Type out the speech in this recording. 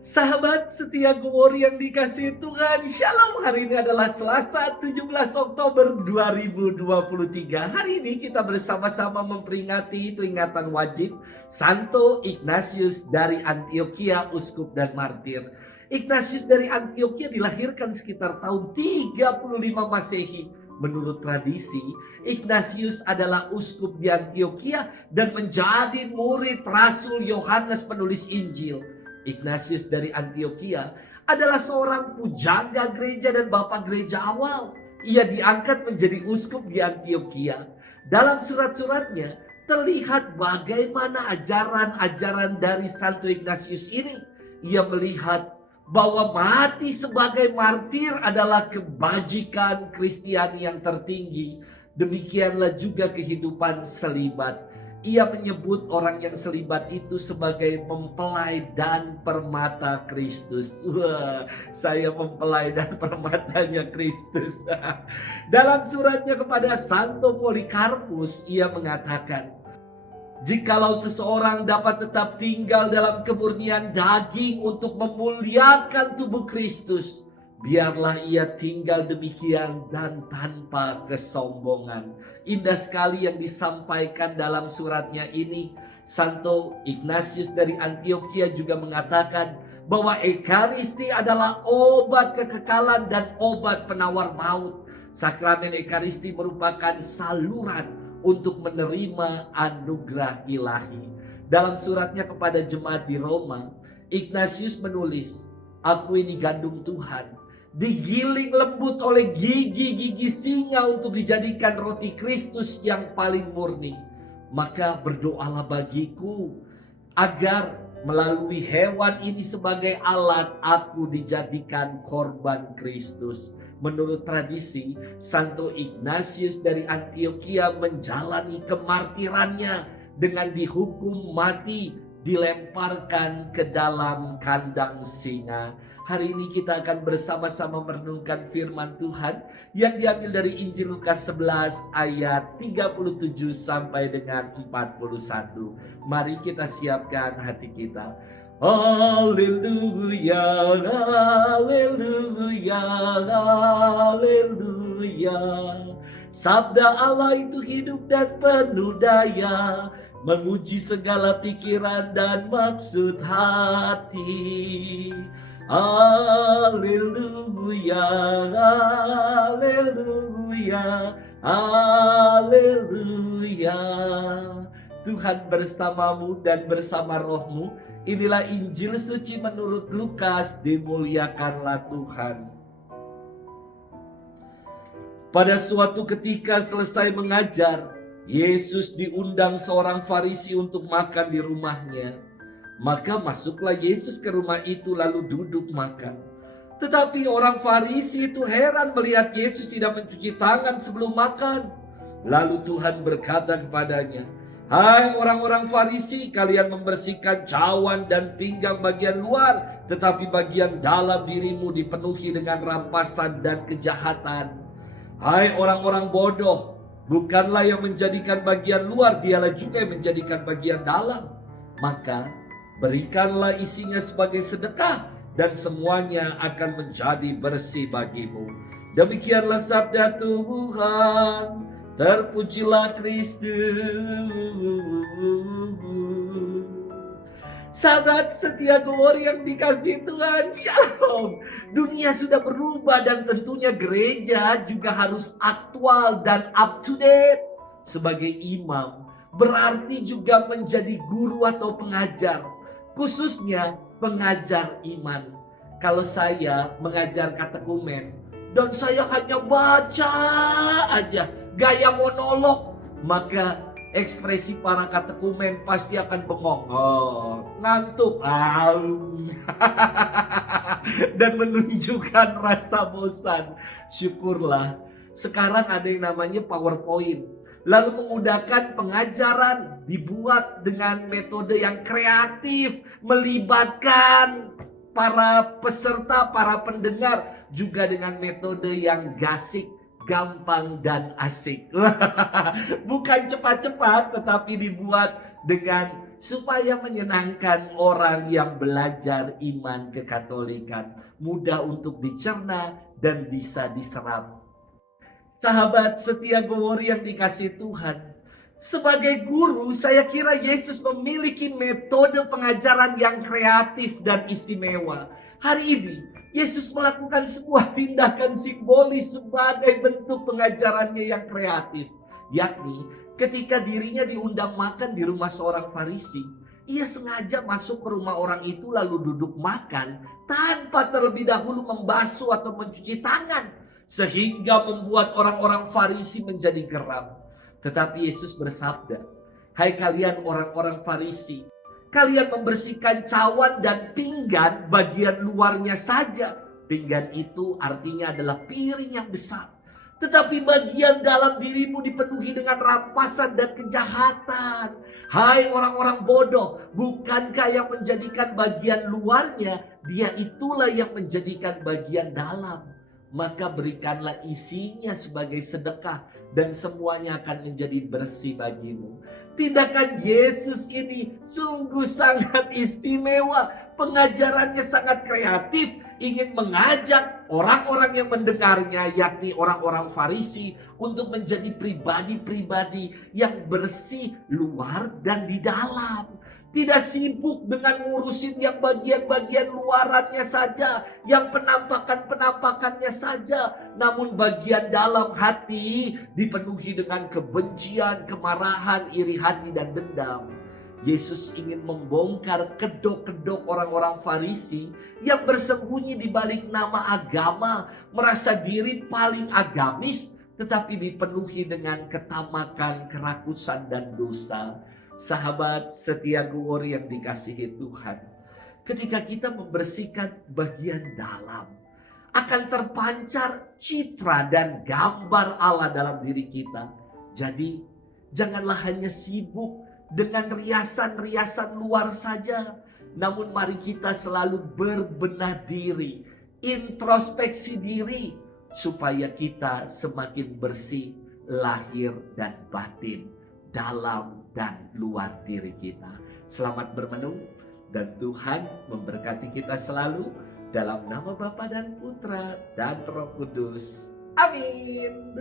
Sahabat setia Gumori yang dikasihi Tuhan, Shalom. Hari ini adalah Selasa 17 Oktober 2023. Hari ini kita bersama-sama memperingati peringatan wajib Santo Ignatius dari Antioquia, uskup dan martir. Ignatius dari Antioquia dilahirkan sekitar tahun 35 Masehi. Menurut tradisi, Ignatius adalah uskup di Antioquia dan menjadi murid Rasul Yohanes penulis Injil. Ignatius dari Antioquia adalah seorang pujangga gereja dan bapak gereja awal. Ia diangkat menjadi uskup di Antioquia. Dalam surat-suratnya terlihat bagaimana ajaran-ajaran dari Santo Ignatius ini. Ia melihat bahwa mati sebagai martir adalah kebajikan Kristiani yang tertinggi. Demikianlah juga kehidupan selibat. Ia menyebut orang yang selibat itu sebagai mempelai dan permata Kristus. Wah, saya mempelai dan permatanya Kristus. Dalam suratnya kepada Santo Polikarpus, ia mengatakan, jikalau seseorang dapat tetap tinggal dalam kemurnian daging untuk memuliakan tubuh Kristus, biarlah ia tinggal demikian dan tanpa kesombongan. Indah sekali yang disampaikan dalam suratnya ini. Santo Ignatius dari Antioquia juga mengatakan bahwa Ekaristi adalah obat kekekalan dan obat penawar maut. Sakramen Ekaristi merupakan saluran untuk menerima anugerah ilahi. Dalam suratnya kepada jemaat di Roma, Ignatius menulis, "Aku ini gandum Tuhan, digiling lembut oleh gigi-gigi singa untuk dijadikan roti Kristus yang paling murni. Maka berdoalah bagiku agar melalui hewan ini sebagai alat aku dijadikan korban Kristus." Menurut tradisi, Santo Ignatius dari Antioquia menjalani kemartirannya dengan dihukum mati, dilemparkan ke dalam kandang singa. Hari ini kita akan bersama-sama merenungkan firman Tuhan yang diambil dari Injil Lukas 11 ayat 37 sampai dengan 41. Mari kita siapkan hati kita. Haleluya, haleluya, haleluya. Sabda Allah itu hidup dan penuh daya, menguji segala pikiran dan maksud hati. Haleluya, haleluya, haleluya. Tuhan bersamamu dan bersama rohmu. Inilah Injil suci menurut Lukas, dimuliakanlah Tuhan. Pada suatu ketika selesai mengajar, Yesus diundang seorang Farisi untuk makan di rumahnya. Maka masuklah Yesus ke rumah itu lalu duduk makan. Tetapi orang Farisi itu heran melihat Yesus tidak mencuci tangan sebelum makan. Lalu Tuhan berkata kepadanya, "Hai orang-orang Farisi, kalian membersihkan cawan dan pinggang bagian luar, tetapi bagian dalam dirimu dipenuhi dengan rampasan dan kejahatan. Hai orang-orang bodoh, bukanlah yang menjadikan bagian luar, dialah juga yang menjadikan bagian dalam. Maka berikanlah isinya sebagai sedekah, dan semuanya akan menjadi bersih bagimu." Demikianlah sabda Tuhan. Terpujilah Kristus. Sahabat setia Gumori yang dikasihi Tuhan, Shalom. Dunia sudah berubah dan tentunya gereja juga harus aktual dan up to date. Sebagai imam berarti juga menjadi guru atau pengajar, khususnya pengajar iman. Kalau saya mengajar katekumen dan saya hanya baca aja, gaya monolog, maka ekspresi para katekumen pasti akan bengong, ngantuk, dan menunjukkan rasa bosan. Syukurlah sekarang ada yang namanya PowerPoint, lalu memudahkan pengajaran, dibuat dengan metode yang kreatif, melibatkan para peserta, para pendengar juga dengan metode yang gasik, gampang dan asik. Bukan cepat-cepat, tetapi dibuat dengan supaya menyenangkan orang yang belajar iman kekatolikan, mudah untuk dicerna dan bisa diserap. Sahabat setia Gowori yang dikasih Tuhan, sebagai guru saya kira Yesus memiliki metode pengajaran yang kreatif dan istimewa. Hari ini Yesus melakukan sebuah tindakan simbolis sebagai bentuk pengajarannya yang kreatif, yakni ketika dirinya diundang makan di rumah seorang Farisi. Ia sengaja masuk ke rumah orang itu lalu duduk makan tanpa terlebih dahulu membasuh atau mencuci tangan, sehingga membuat orang-orang Farisi menjadi geram. Tetapi Yesus bersabda, "Hai kalian orang-orang Farisi, kalian membersihkan cawan dan pinggan bagian luarnya saja. Pinggan itu artinya adalah piring yang besar. Tetapi bagian dalam dirimu dipenuhi dengan rampasan dan kejahatan. Hai orang-orang bodoh, bukankah yang menjadikan bagian luarnya, dia itulah yang menjadikan bagian dalam. Maka berikanlah isinya sebagai sedekah dan semuanya akan menjadi bersih bagimu." Tindakan Yesus ini sungguh sangat istimewa. Pengajarannya sangat kreatif, ingin mengajak orang-orang yang mendengarnya, yakni orang-orang Farisi, untuk menjadi pribadi-pribadi yang bersih luar dan di dalam. Tidak sibuk dengan ngurusin yang bagian-bagian luarannya saja, yang penampakan-penampakannya saja. Namun bagian dalam hati dipenuhi dengan kebencian, kemarahan, iri hati, dan dendam. Yesus ingin membongkar kedok-kedok orang-orang Farisi yang bersembunyi di balik nama agama, merasa diri paling agamis, tetapi dipenuhi dengan ketamakan, kerakusan, dan dosa. Sahabat setia Gowori yang dikasihi Tuhan, ketika kita membersihkan bagian dalam, akan terpancar citra dan gambar Allah dalam diri kita. Jadi janganlah hanya sibuk dengan riasan-riasan luar saja, namun mari kita selalu berbenah diri, introspeksi diri, supaya kita semakin bersih lahir dan batin, dalam dan luar diri kita. Selamat bermenung dan Tuhan memberkati kita selalu, dalam nama Bapa dan Putra dan Roh Kudus. Amin.